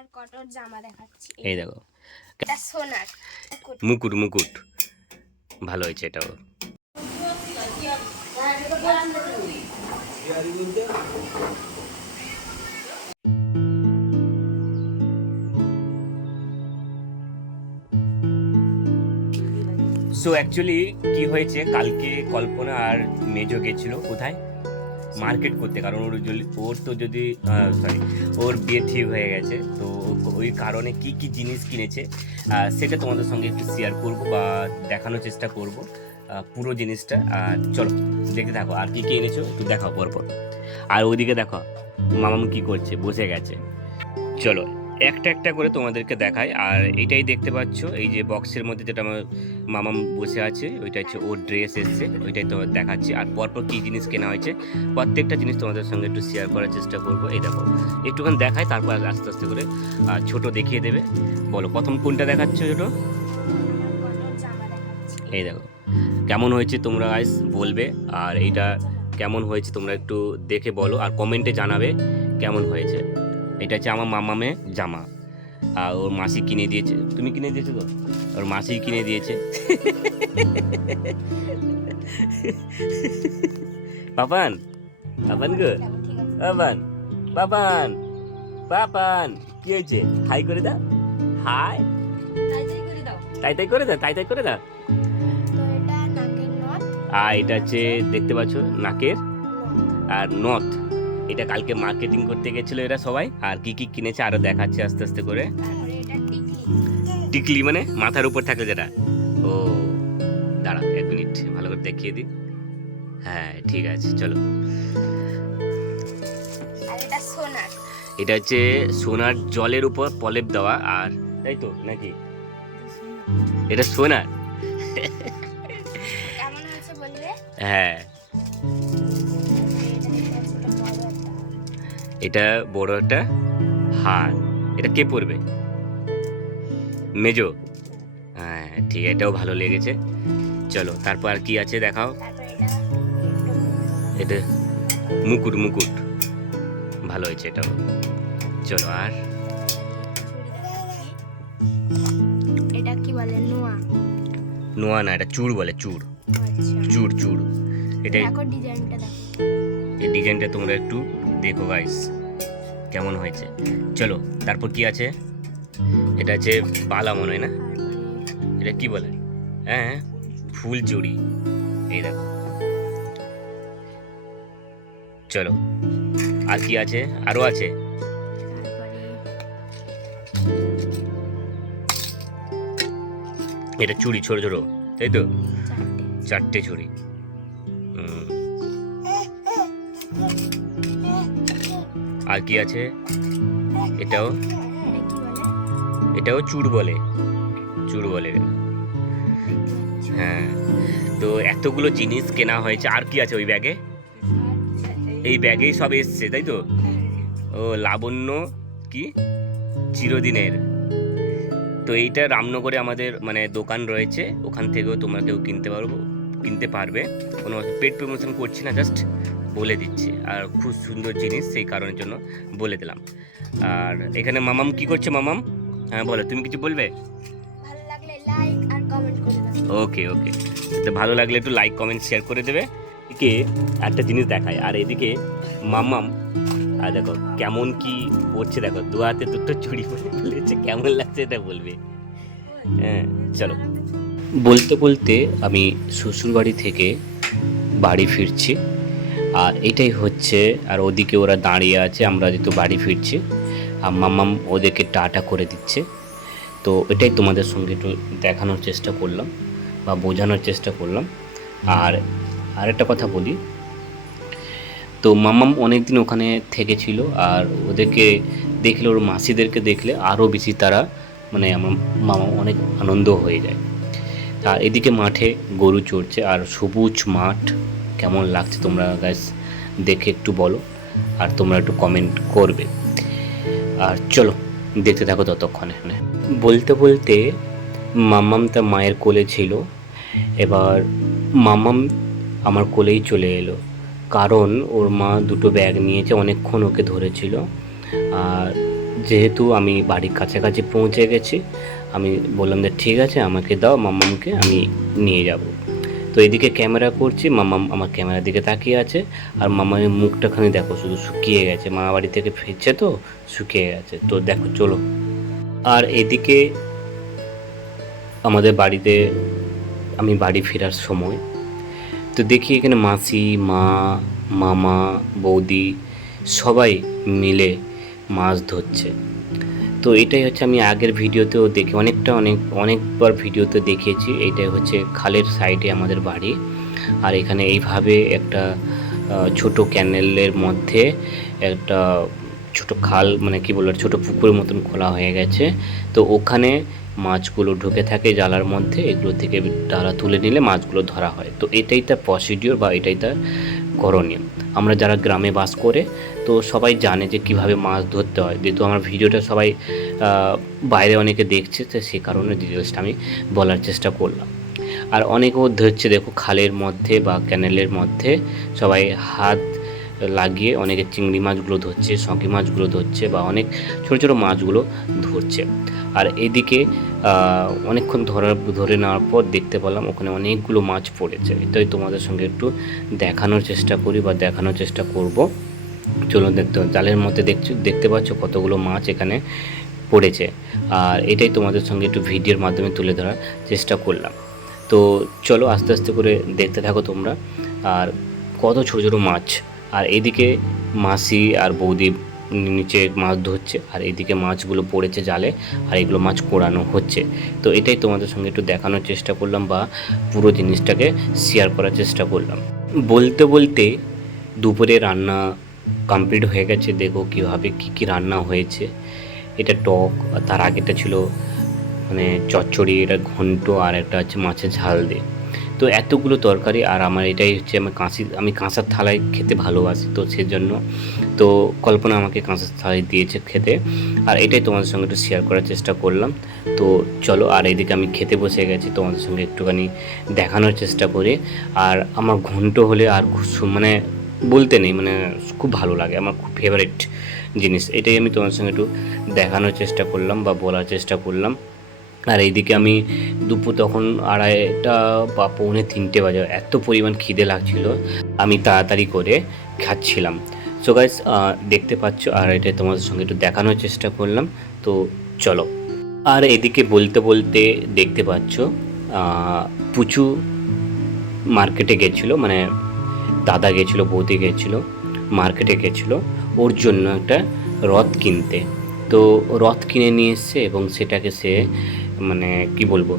তোমার কটর জামা দেখাচ্ছি। এই দেখো এটা সোনার মুকুট মুকুট ভালো হয়েছে এটাও। সো অ্যাকচুয়ালি কি হয়েছে, কালকে কল্পনা আর মেজো গেছিল কোথায় মার্কেট করতে, কারণ ওর তো যদি ওর বিয়ে ঠিক হয়ে গেছে, তো ওই কারণে কি কি জিনিস কিনেছে সেটা তোমাদের সঙ্গে একটু শেয়ার করব বা দেখানোর চেষ্টা করব পুরো জিনিসটা। আর চলো দেখতে থাকো, আর কি কি এনেছো একটু দেখাও পরপর। আর ওইদিকে দেখো মামাম কি করছে, বসে গেছে। চলো একটা একটা করে তোমাদেরকে দেখাই। আর এটাই দেখতে পাচ্ছ, এই যে বক্সের মধ্যে যেটা আমার মামাম বসে আছে, ওইটা হচ্ছে ওর ড্রেস এসছে, ওইটাই তো দেখাচ্ছি। আর পরপর কী জিনিস কেনা হয়েছে প্রত্যেকটা জিনিস তোমাদের সঙ্গে একটু শেয়ার করার চেষ্টা করবো। এই দেখো একটুখানি দেখাই, তারপর আস্তে আস্তে করে ছোট দেখিয়ে দেবে। বলো প্রথম কোনটা দেখাচ্ছ ছোট? কটর জামা দেখাচ্ছি। এই দেখো কেমন হয়েছে তোমরা গাইস বলবে, আর এইটা কেমন হয়েছে তোমরা একটু দেখে বলো আর কমেন্টে জানাবে কেমন হয়েছে। এটা হচ্ছে আমার মামামে জামা, আর ওর মাসি কিনে দিয়েছে। তুমি কিনে দিয়েছো তো? ওর মাসি কিনে দিয়েছে। পাপান পাপান গো, ঠিক আছে, পাপান পাপান পাপান কি হয়েছে? হাই করে দাও, হাই তাড়াতাড়ি করে দাও। তাই তাই করে দাও, তাই তাই করে দাও। তো এটা নাকের নথ। আর এটা হচ্ছে দেখতে পাচ্ছ নাকের আর নথ। এটা কালকে মার্কেটিং করতে গেছিল এরা সবাই। আর কি কি কিনেছে আরো দেখাচ্ছে আস্তে আস্তে করে। তারপরে এটা টিকলি। টিকলি মানে মাথার উপর থাকে যেটা? ও দাঁড়া এক মিনিট ভালো করে দেখিয়ে দিই। হ্যাঁ ঠিক আছে চলো। আর এটা সোনার। এটা হচ্ছে সোনার জলের উপর প্রলেপ দেওয়া, আর তাই তো নাকি? এটা সোনার। কেমন হয়েছে বলবে? হ্যাঁ এটা বড় একটা হার। এটা কে পরবে? মেজো? হ্যাঁ ঠিক, এটাও ভালো লেগেছে। চলো তারপর আর কি আছে দেখাও। এটা মুকুট মুকুট ভালো হয়েছে এটাও। চলো আর এটা কি বলে? নোয়া। নোয়া না, এটা চূড় বলে, চূড় আচ্ছা, চূড় চূড়। এটা দেখো ডিজাইনটা দেখো। এই ডিজাইনটা তোমরা একটু দেখো গাইস কেমন হয়েছে। চলো তারপর কি আছে? এটা হচ্ছে বালা মনে হয় না, এটা কি বলে? হ্যাঁ ফুল চুড়ি, এই দেখো। চলো আর কি আছে? আরো আছে। এটা চুড়ি ছোট ছোট, তাই তো? চারটে চুড়ি। আর কি আছে? এটাও এটাও চূড় বলে, চূড় বলে। হ্যাঁ তো এতগুলো জিনিস কেনা হয়েছে। আর কি আছে ওই ব্যাগে? এই ব্যাগেই সব এসছে তাই তো? ও লাবণ্য কি চিরদিনের। তো এইটা রামনগরে আমাদের মানে দোকান রয়েছে, ওখান থেকেও তোমরা কেউ কিনতে পারবে। কোনো পেড প্রমোশন করছি না, জাস্ট বলে দিচ্ছি। আর খুব সুন্দর জিনিস, সেই কারণের জন্য বলে দিলাম। আর এখানে মামাম কি করছে? মামাম হ্যাঁ বলো, তুমি কিছু বলবে? ভালো লাগলে লাইক আর কমেন্ট করে দাও। ওকে ওকে, তো ভালো লাগলে একটু লাইক কমেন্ট শেয়ার করে দেবে। এদিকে একটা জিনিস দেখায়, আর এদিকে মামাম আর দেখো কেমন কি পড়ছে, দেখো দু হাতে দুটো চুড়ি পরে ফেলেছে, কেমন লাগছে এটা বলবে। হ্যাঁ চলো। বলতে বলতে আমি শ্বশুরবাড়ি থেকে বাড়ি ফিরছি, আর এটাই হচ্ছে। আর ওদিকে ওরা দাঁড়িয়ে আছে, আমরা যেহেতু বাড়ি ফিরছি, আর মামাম ওদেরকে টাটা করে দিচ্ছে। তো এটাই তোমাদের সঙ্গে একটু দেখানোর চেষ্টা করলাম বা বোঝানোর চেষ্টা করলাম। আর আরেকটা কথা বলি, তো মামাম অনেক দিন ওখানে থেকেছিল, আর ওদেরকে দেখলে, ওর মাসিদেরকে দেখলে আরও বেশি তারা মানে আমার মামা অনেক আনন্দ হয়ে যায়। আর এদিকে মাঠে গরু চড়ছে, আর সবুজ মাঠ কেমন লাগছে তোমরা গাইস দেখে একটু বলো, আর তোমরা একটু কমেন্ট করবে। আর চলো দেখতে থাকো ততক্ষণে। বলতে বলতে মাম্মাম তার মায়ের কোলে ছিল, এবার মাম্মাম আমার কোলেই চলে এলো, কারণ ওর মা দুটো ব্যাগ নিয়েছে, অনেকক্ষণ ওকে ধরেছিল। আর যেহেতু আমি বাড়ির কাছাকাছি পৌঁছে গেছি, আমি বললাম যে ঠিক আছে আমাকে দাও, মাম্মামকে আমি নিয়ে যাব। তো এদিকে ক্যামেরা করছি, মাম্মাম আমার ক্যামেরার দিকে তাকিয়ে আছে, আর মাম্মামের মুখটাখানি দেখো শুধু শুকিয়ে গেছে, মামা বাড়ি থেকে ফিরছে তো শুকিয়ে গেছে। তো দেখো চলো। আর এদিকে আমাদের বাড়িতে আমি বাড়ি ফেরার সময় তো দেখি এখানে মাসি, মা, মামা, বৌদি সবাই মিলে মাছ ধরছে। তো এটাই হচ্ছে আমি আগের ভিডিওতেও দেখি অনেকবার ভিডিওতে দেখিয়েছি। এইটাই হচ্ছে খালের সাইডে আমাদের বাড়ি, আর এখানে এইভাবে একটা ছোট ক্যানেলের মধ্যে একটা ছোট খাল, মানে কি বলবো, ছোট পুকুরের মতন খোলা হয়ে গেছে। তো ওখানে মাছগুলো ঢুকে থাকে জালার মধ্যে, এগুলো থেকে ডালা তুলে নিলে মাছগুলো ধরা হয়। তো এটাই তার প্রসিডিওর বা এটাই তার করণীয়। আমরা যারা গ্রামে বাস করে তো সবাই জানে যে কিভাবে মাছ ধরতে হয়, যেহেতু আমার ভিডিওটা সবাই বাইরে অনেকে দেখছে, তো সেই কারণে ডিটেলসটা আমি বলার চেষ্টা করলাম। আর অনেকেও ধরছে, দেখো খালের মধ্যে বা ক্যানেলের মধ্যে সবাই হাত লাগিয়ে অনেকে চিংড়ি মাছগুলো ধরছে, শঙ্কি মাছগুলো ধরছে, বা অনেক ছোটো ছোটো মাছগুলো ধরছে। আর এদিকে অনেকক্ষণ ধরে নেওয়ার পর দেখতে পেলাম ওখানে অনেকগুলো মাছ পড়েছে। এটাই তোমাদের সঙ্গে একটু দেখানোর চেষ্টা করি বা দেখানোর চেষ্টা করব। চলো জালের মধ্যে দেখতে পাচ্ছ কতগুলো মাছ এখানে পড়েছে, আর এটাই তোমাদের সঙ্গে একটু ভিডিওর মাধ্যমে তুলে ধরার চেষ্টা করলাম। তো চলো আস্তে আস্তে করে দেখতে থাকো তোমরা। আর কত ছোটো ছোটো মাছ, আর এদিকে মাসি আর বৌদি নিচে মাছ ধরছে, আর এদিকে মাছগুলো পড়েছে জালে, আর এগুলো মাছ কোড়ানো হচ্ছে। তো এটাই তোমাদের সঙ্গে একটু দেখানোর চেষ্টা করলাম বা পুরো জিনিসটাকে শেয়ার করার চেষ্টা করলাম। বলতে বলতে দুপুরে রান্না কমপ্লিট হয়ে গেছে। দেখো কীভাবে কী রান্না হয়েছে। এটা টক, আর তার আগেটা ছিল মানে চচ্চড়ি, এটা ঘন্ট, আর একটা হচ্ছে মাছের ঝাল দিয়ে। তো এতগুলো তরকারি, আর আমার এটাই হচ্ছে আমি কাঁসার থালায় খেতে ভালোবাসি, তো সেজন্য তো কল্পনা আমাকে কাঁসার থালায় দিয়েছে খেতে, আর এটাই তোমাদের সঙ্গে একটু শেয়ার করার চেষ্টা করলাম। তো চলো, আর এদিকে আমি খেতে বসে গেছি, তোমাদের সঙ্গে একটুখানি দেখানোর চেষ্টা করি। আর আমার ঘন্ট হলে আর মানে বলতে নেই, মানে খুব ভালো লাগে, আমার খুব ফেভারিট জিনিস। এটাই আমি তোমার সঙ্গে একটু দেখানোর চেষ্টা করলাম বা বলার চেষ্টা করলাম। আর এইদিকে আমি দুপুর তখন 2:30 বা 2:45 বাজে, এত পরিমাণ খিদে লাগছিল, আমি তাড়াতাড়ি করে খাচ্ছিলাম। সো গাইস, দেখতে পাচ্ছ, আর এটা তোমাদের সঙ্গে একটু দেখানোর চেষ্টা করলাম। তো চলো। আর এদিকে বলতে বলতে দেখতে পাচ্ছ পুচু মার্কেটে গেছিলো, মানে দাদা গেছিলো, বৌদি গেছিলো, মার্কেটে গেছিলো ওর জন্য একটা রথ কিনতে। তো রথ কিনে নিয়ে এসছে এবং সেটাকে সে মানে কি বলবো,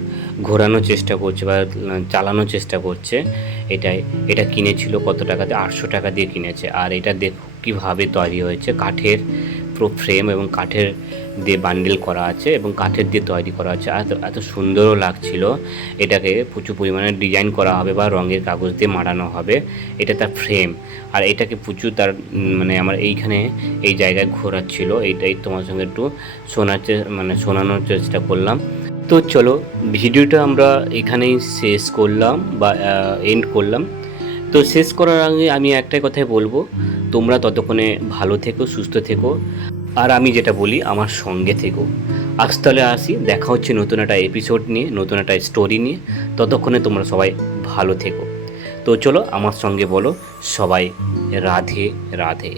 ঘোরানোর চেষ্টা করছে বা চালানোর চেষ্টা করছে। এটা কিনেছিল কত টাকাতে? 800 টাকা দিয়ে কিনেছে। আর এটা দেখো কীভাবে তৈরি হয়েছে, কাঠের পুরো ফ্রেম এবং কাঠের দিয়ে বান্ডিল করা আছে এবং কাঠের দিয়ে তৈরি করা আছে। এত সুন্দরও লাগছিল। এটাকে প্রচুর পরিমাণে ডিজাইন করা হবে বা রঙের কাগজ দিয়ে মাড়ানো হবে, এটা তার ফ্রেম। আর এটাকে প্রচুর তার মানে আমার এইখানে এই জায়গায় ঘোরাচ্ছিল। এইটাই তোমার সঙ্গে একটু শোনানোর চেষ্টা করলাম। তো চলো, ভিডিওটা আমরা এখানেই শেষ করলাম বা এন্ড করলাম। তো শেষ করার আগে আমি একটাই কথাই বলবো, তোমরা ততক্ষণে ভালো থেকো, সুস্থ থেকো, আর আমি যেটা বলি আমার সঙ্গে থেকো। আজ তাহলে আসি, দেখা হচ্ছে নতুন একটা এপিসোড নিয়ে, নতুন একটা স্টোরি নিয়ে। ততক্ষণে তোমরা সবাই ভালো থেকো। তো চলো আমার সঙ্গে বলো সবাই রাধে রাধে।